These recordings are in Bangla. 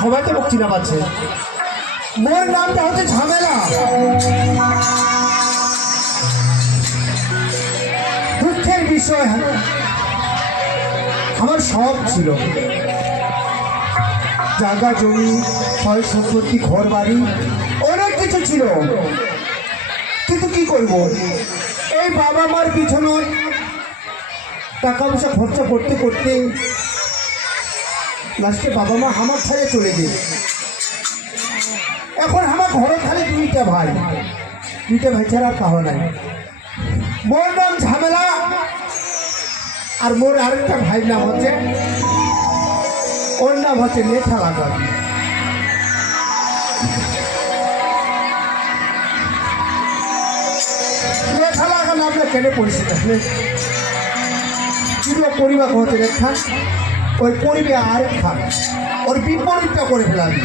সবাই তো চিনা পাচ্ছে। মোর নামটা হচ্ছে ঝামেলা। দুঃখের বিষয়, আমার সব ছিল। জায়গা, জমি, ফল সম্পত্তি ঘর বাড়ি অনেক কিছু ছিল। কিন্তু কি করব? এই বাবা মার পিছনে টাকা পয়সা খরচা করতে করতে লাস্টে বাবা মা আমার ছেড়ে চলে গেল। এখন আমার ঘরে খালি দুইটা ভাই। দুইটা ভাই ছাড়া কাহো নাই। মোর নাম ঝামেলা, আর মোর আরেকটা ভাই নাম হচ্ছে, ওর নাম হচ্ছে লেখা লাগা লেখা লাগা নামটা কেটে পড়েছি তাহলে পুরো পরিবার হচ্ছে রেখা ওই পরিবে আর খান ওর বিপরীতটা করে ফেলাবি।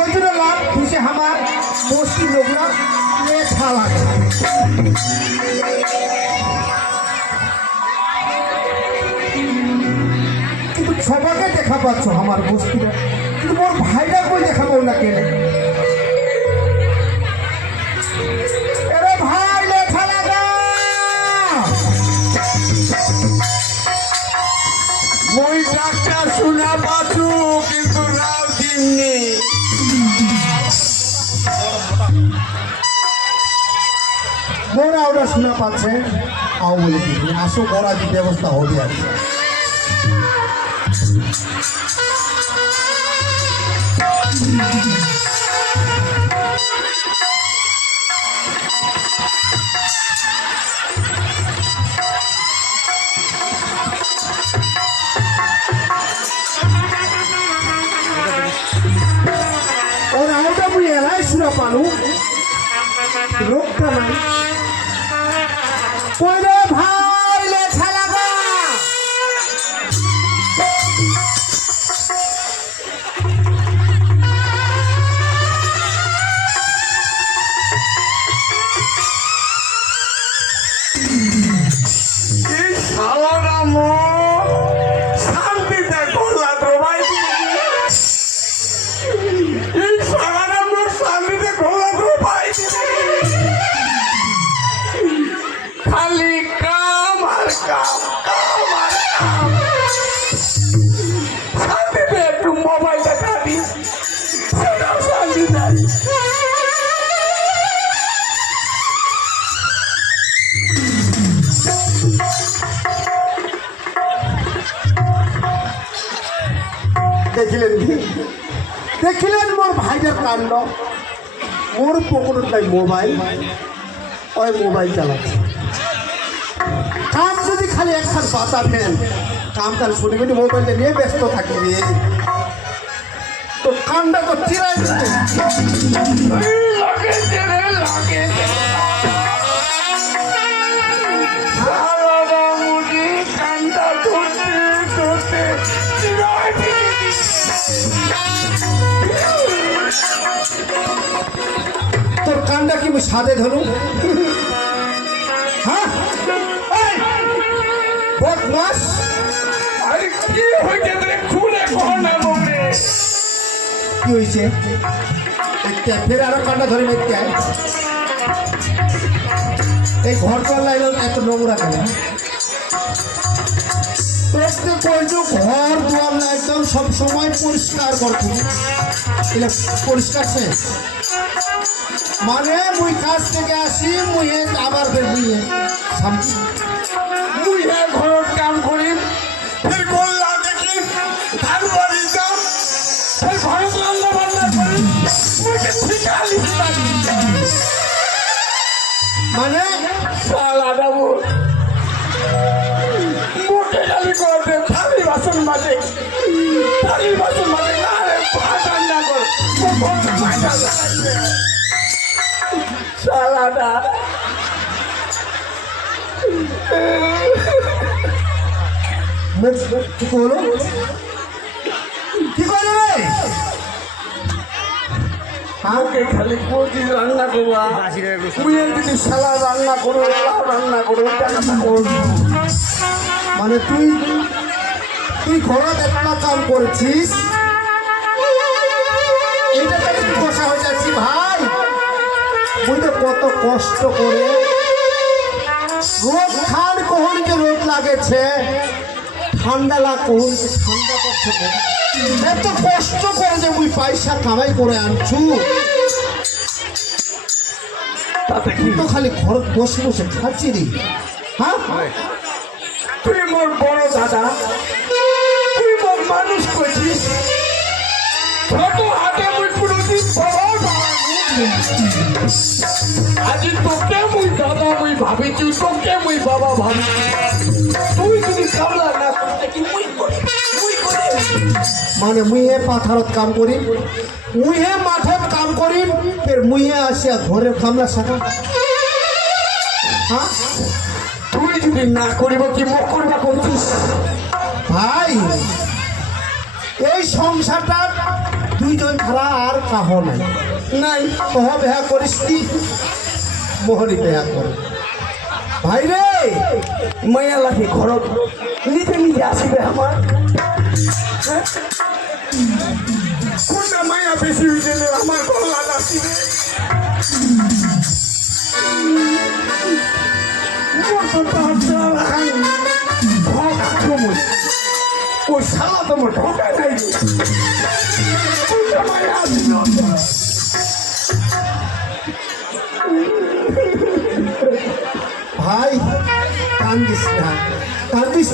ওই জন্য লাভ খুশি আমার মসজিদ লোকরা লেখা সবাইকে দেখা পাচ্ছ আমার বস্তিটা। কিন্তু মোর ভাইরা কই দেখাবো না কেন? মই ডাক্তার শোনা পাচ্ছু, কিন্তু রাও দিননি মোরা ওরা শোনা পাচ্ছে, আও বলে দিবি আসো, মোরা যে ব্যবস্থা হবে আর কি। ওর শুনা পানু লোকটা নাই ওরে ভাইদের কাণ্ড। মোর পকেটত নাই মোবাইল, ওই মোবাইল চালাচ্ছে। কাম যদি খালি একসাথ পাতা ফেন। কাম তাহলে শুনে কিন্তু মোবাইলটা নিয়ে ব্যস্ত থাকি তো কামটা তো চিরাই লাগে কানটা কি সাদে ধরু। হ্যাঁ? এই, বদমাস! আরে কি হয়েছে রে খুলে কর না বলে কি হয়েছে? একটা ফের আরও কান্না ধরে নিতে এই ঘর তো লাইল এত নোংরা কেন প্রত্যেক বলছো ঘর দুয়ার না একদম সব সময় পরিষ্কার করছ। এটা পরিষ্কার সে মানে মুই কাজ থেকে আসি এ আবার ফের মুই শান্তি মুই হে ঘরত কাম করিম ফির গোল্লা দেখি ধান বাড়ি যাম ফির ঘরত রান্না বান্না করিম মুইকে ঠিকা লিখি পারি মানে শালা দাবু মুখে খালি করবে থালি বাসন মাজে থালি বাসন মাজে না রে ভাত রান্না কর শালাটা। কি হলো? কি করবে আমাকে খালি বলছি রান্না করবা। তুই যদি শালা রান্না করো লাউ রান্না এটা করব? মানে তুই তুই ঘরত একটা কাম করেছিস? কষ্ট করে। রোদ খান কখন যে রোদ লাগেছে। ঠান্ডা লাগ কখন যে ঠান্ডা করছে এত কষ্ট করে যে মুই পয়সা কামাই করে আনছু। তাতে কি? তো খালি ঘর বসে বসে খাচ্ছি রে। হ্যাঁ? তুই মোর বড় দাদা। তুই মোর মানুষ করছিস ছোট আজি তোকে মুই দাদা মুই ভাবিছি তোকে মুই বাবা ভাবিছি। তুই যদি কামলা না করতে কি মুই করি? মুই করি। মানে মুইহে পাথারত কাম করি মুইহে মাঠত কাম করি ফের মুইহে আসিয়া ঘরের কামলা শাখা হ্যাঁ? তুই যদি না করিব কি মুখ করবা করছিস? ভাই এই সংসারটা দুইজন ছাড়া আর কাহ নাই। নাই কহ বেহা করিস মোহরি বেহা কর। ভাই রে, মায়া লাগে ঘরত নিজে নিজে আসিবে আমার? কোনটা মায়া বেশি হয়ে গেলে আমার গলা আসিবে ও শালা তোমার ঢোকা নাই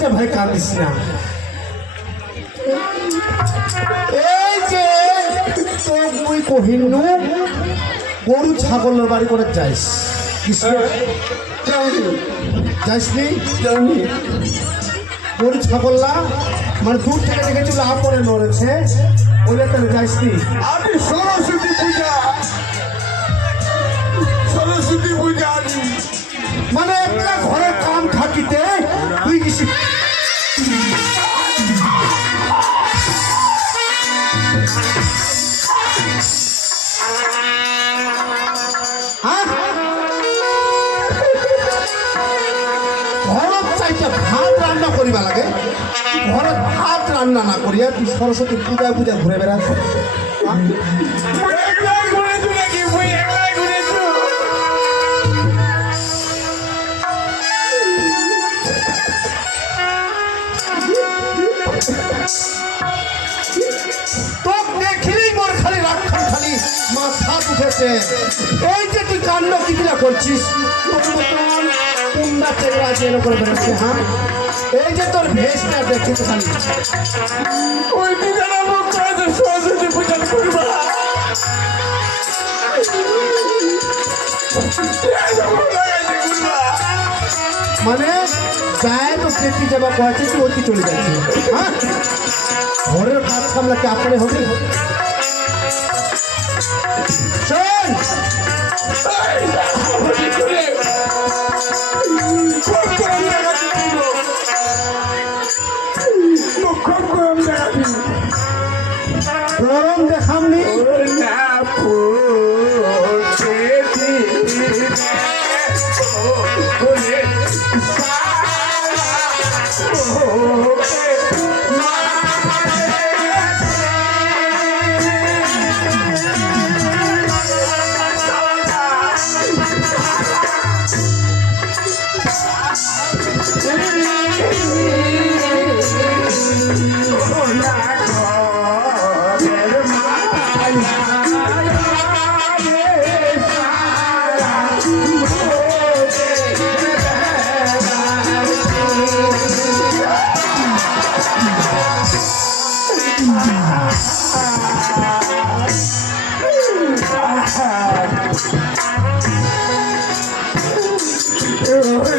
না ভাই কান্দিস না এই যে মুই কহিনু গরু ছাগলের বাড়ি করে যাইস। জানি যাইস নি গরু ছাগললা মানে দূর থেকে দেখেছিল আপরে নড়েছে। ওলে তাহলে যাইস নি আমি সরস্বতী পূজা। সরস্বতী পূজা মানে একটা ঘরের কাম থাকিতে করিবা লাগে। ঘৰত ভাত রান্না না করিয়া তুই সরস্বতী পূজা পূজা ঘুরে বেড়াস এই যে তুই কাণ্ড কিগুলা করছিস কুন্ডা চেগড়া যেন করে বেড়াচ্ছে হ্যাঁ? এই যে তোর ভেষটা দেখিস খালি। ওই আমার কাছে সরস্বতী পূজা করবা। মানে গায়ে তো পেটি যাবা কয়েছে চলে যাচ্ছে? হ্যাঁ? ঘরের কাজ কামলা কি আপনি হবে? Oh,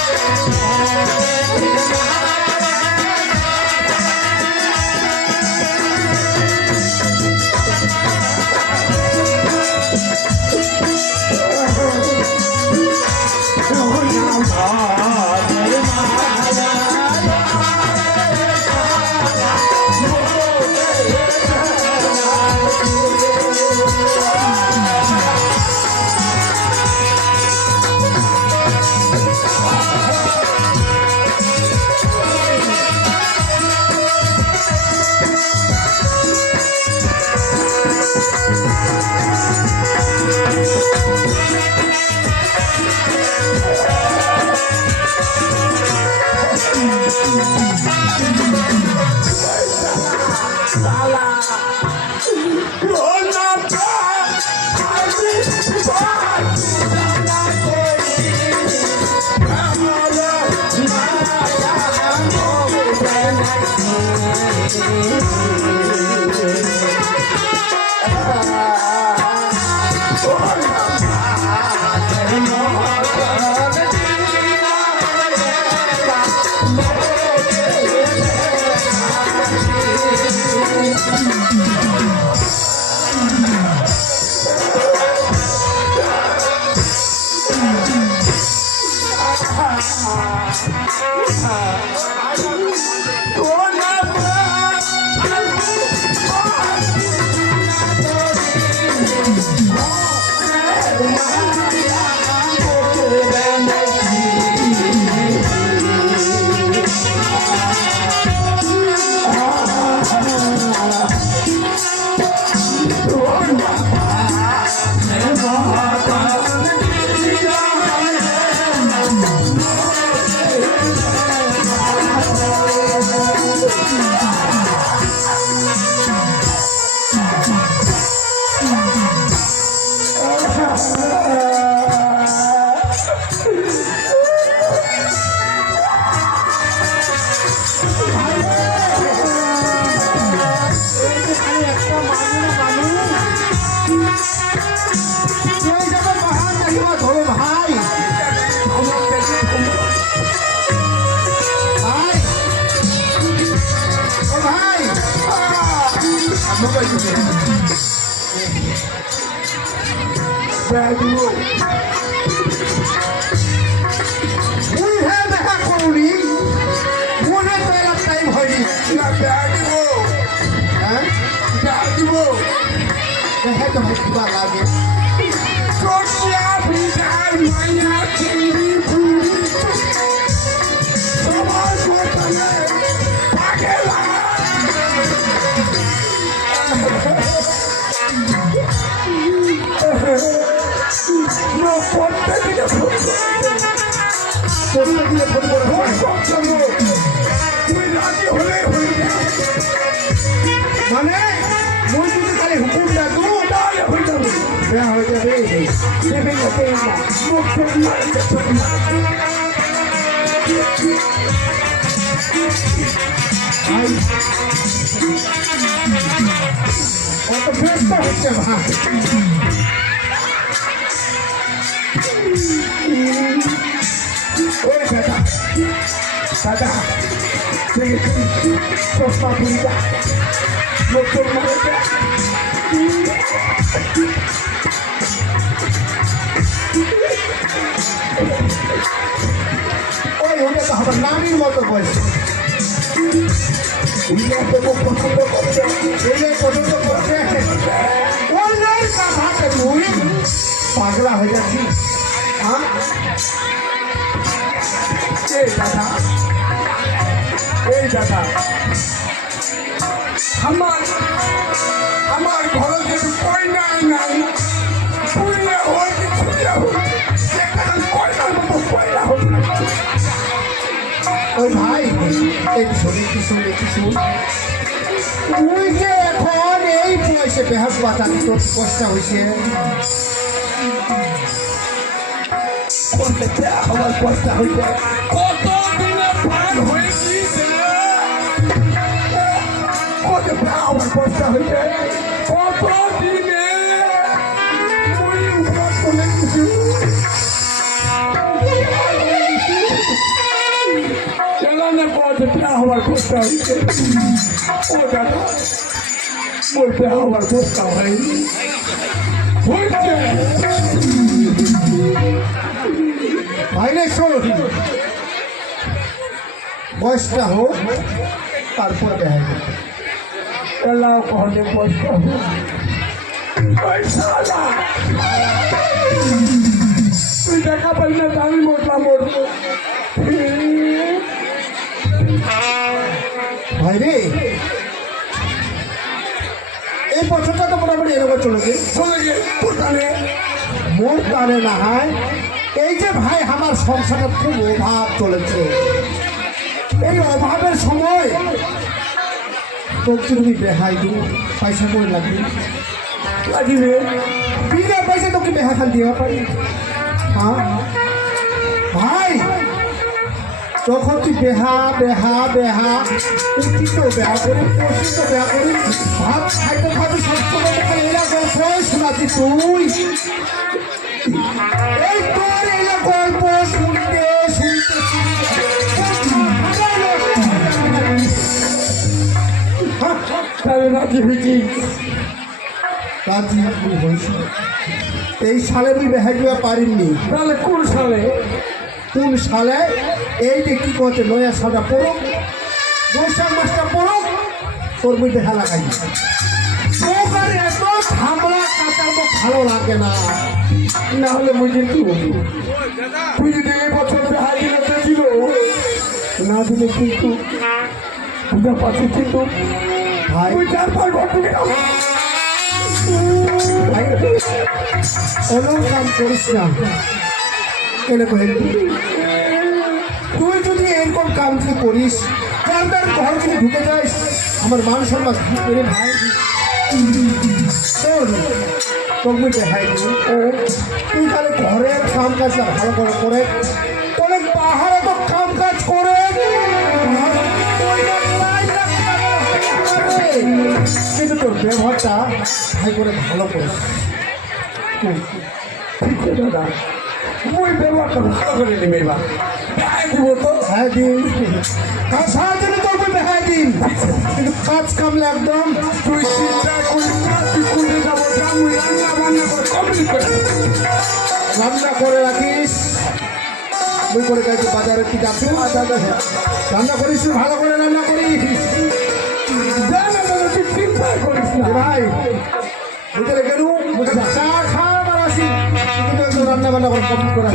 time. মুই হে দেখা করুনি মনে তো এলাম টাইম হয়নি হ্যাঁ দেখে তো কিবা লাগে প্রত্যেকদিনে যাবে হ্যাঁ হয়ে যাবে দেবে না দেবে না মুখ ফোন অত ব্যস্ত হচ্ছে ভাই ওই দাদা দাদা দেখেছি চশমা ভুলটা নতুন মালটা ওই নানির মতো খুব পছন্দ করছে পছন্দ করছে নাই কথাতে তুই পাগলা হয়ে যাচ্ছিস হ্যাঁ এই দাদা এই দাদা এই শরীর কি শুনে কি শুন তুই যে এখন এই বয়সে বেহাস বাতা তোর কষ্ট হয়েছে আমার কষ্ট হইতে কত কত দিনে এলানে পথে বিয়া হওয়ার চেষ্টা হইছে ও দাদা মোর বিয়া হওয়ার চেষ্টা হয়নি। হইছে ভাইরে শোন বয়সটা হোক তারপর দেখা যাবে। এলাও পয়সা পয়সা না তুই দেখা পাই না আমি মরলাম মরবো ভাইরে এই বছরটা তো মোটামুটি এরকম চলে গেছে মোর কানে না হয়। এই যে ভাই আমার সংসারে খুব অভাব চলেছে। এই অভাবের সময় তোকে তুমি বেহাই দিই পয়সা করে লাগবে? লাগিবে বিনা পয়সা তোকে বেহা খান দিয়ে পারি হ্যাঁ? ভাই তখন তুই বেহা বেহা বেহা? উচিত বেহা করে পশিত বেহা করে ভাত খাইতে খাইতে সত্য শোনাচ্ছি তুই। এই তোর এলা গল্প শুনতে শুনতে রাজি হয়েছি। রাজি তুই এই সালে আমি বেহা দিবা পারিনি। তাহলে কোন সালে? কোন সালে এই যে কি করছে? নয়া সাদা পড়ুক বৈশাখ মাসটা পড়ুক তোর এত ঝামলা কাটার তো ভালো লাগে না। না হলে মুই কিন্তু তুই যদি এই বছর হারিয়ে রাখতে ছিল না দিলে কিন্তু পূজা পাচ্ছি কিন্তু ভাই। চার পাঁচ করিস না। কেন কহেন তুই যদি এরকম কাম যদি করিস, যার যার ঘর যদি ঢুকে যাস আমার মান সম্মান করে ভাই। তোকে দেখাই তুই। তাহলে ঘরের কাম কাজটা ভালো করে করে অনেক পাহাড়ে তো কাম কাজ করে। কিন্তু তোর ব্যবহারটা ভাই করে ভালো করে দাদা। মুই ব্যবহারটা ভালো করে নেবে এবার। ভাই দিব তো হ্যাঁ দিন কাজ সারাদিনে তোর দেখাই দিন কিন্তু কাজ কামলে একদম তুই চিন্তা করিস না তুই কোনে যাব? যা রান্না বান্না করে কমপ্লিট করে রান্না করে রাখিস। বই করে গাইতে বাজারে কি যাচ্ছে? রান্না করিস ভালো করে রান্না করিস। ভাই ভিতরে গেলু বসে কিন্তু একটু রান্না বান্না করে কমপ্লিট করে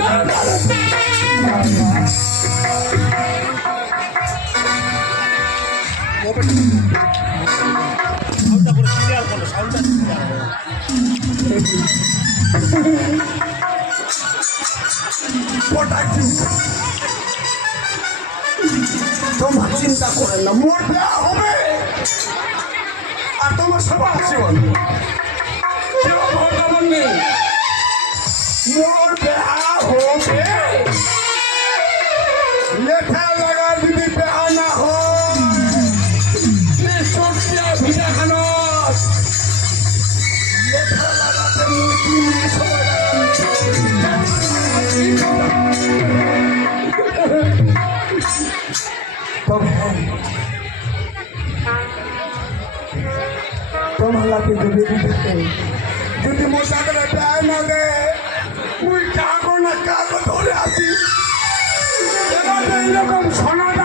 তোমার চিন্তা করেন না মোর দেওয়া হবে। আর তোমার সবার জীবন। নেই মোর দেহা হবে লেখা লাগা যদি দেহা না হয় ভিজা খানো লেখা লাগাতে তবে তোমার লাগে যদি যদি মোটা করে না দে তুই কাগো না কাগো ধরে আসি এবার এইরকম শোনা